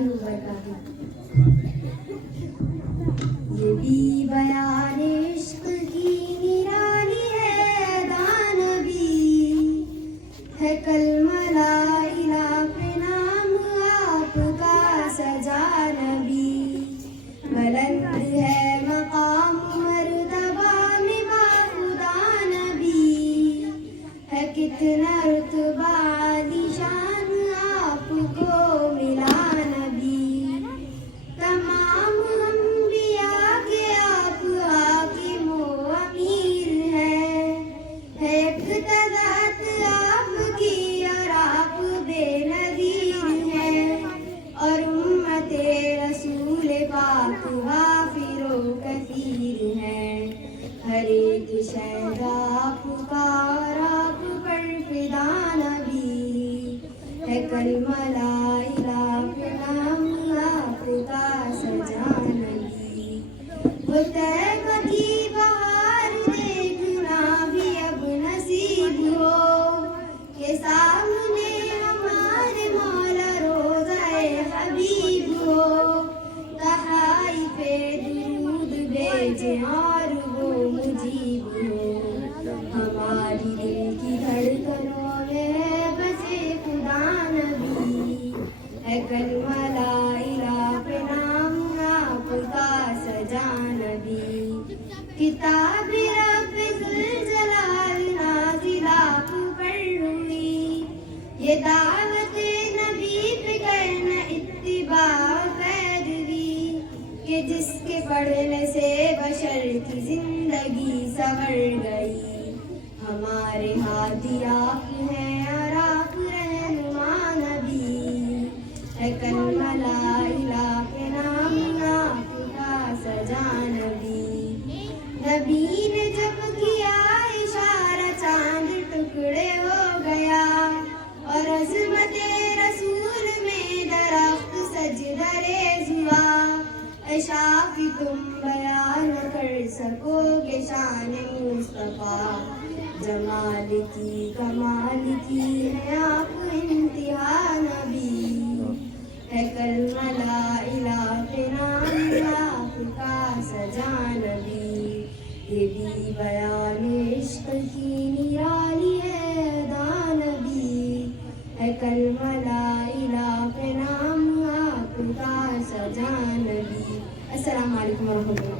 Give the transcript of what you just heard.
اللہ وبرکاتہ۔ یہ بھی بیان عشق کی نرالی ہے دانبی، ہے کلمہ لا الہ پہ نام آپ کا سجا نبی، بلند ہے مقام مرتبہ میں باخدا نبی، ہے کتنا رتبہ عالی شان آپ کو ملا نبی، تمام انبیاء کے آپ حاکم و امیر ہیں، اقتدات آپ کی اور آپ بے نظیر ہیں، اور امت رسول پاک غافر و کثیر ہیں، ہر ایک شہد آپ کا اور آپ پر فدا نبی، ہے کلمہ لا الہ پہ نام آپ کا سجا نبی، وہ طیبہ کی بہار دیکھنا بھی اب نصیب ہو، کہ سامنے ہمارے مولا روضہ حبیب ہو، تحائف درود بھیجیں اور وہ مجیب ہو، ہماری دل کی دھڑکنوں میں ہے بسے خدا نبی، ہے کلمہ لا الہ پہ نام آپ کا سجا نبی، کتاب رب ذوالجلال نازل آپ پر ہوئی، یہ دعوت نبی پہ کرنا اتباع پیروی، کہ جس کے پڑھنے سے بشر کی زندگی سنور گئی، ہمارے ہادی آپ ہیں اور آپ رہنما نبی، ہے کلمہ لا الہ پہ نام آپ کا سجا نبی، نبی نے جب کیا اشارہ چاند ٹکڑے ہو گیا، اور عظمت رسول میں درخت سجدہ ریز ہوا، اے شافی تم بیان کر سکو گے شان مصطفیٰ، جمال کی کمال کی ہے آپ انتہا نبی، ہے کلمہ لا الہ پہ نام آپ کا سجا نبی، یہ بھی بیان عشق کی نرالی ہے دانبی، ہے کلمہ لا الہ پہ نام آپ کا سجا نبی۔ السلام علیکم ورحمۃ اللہ۔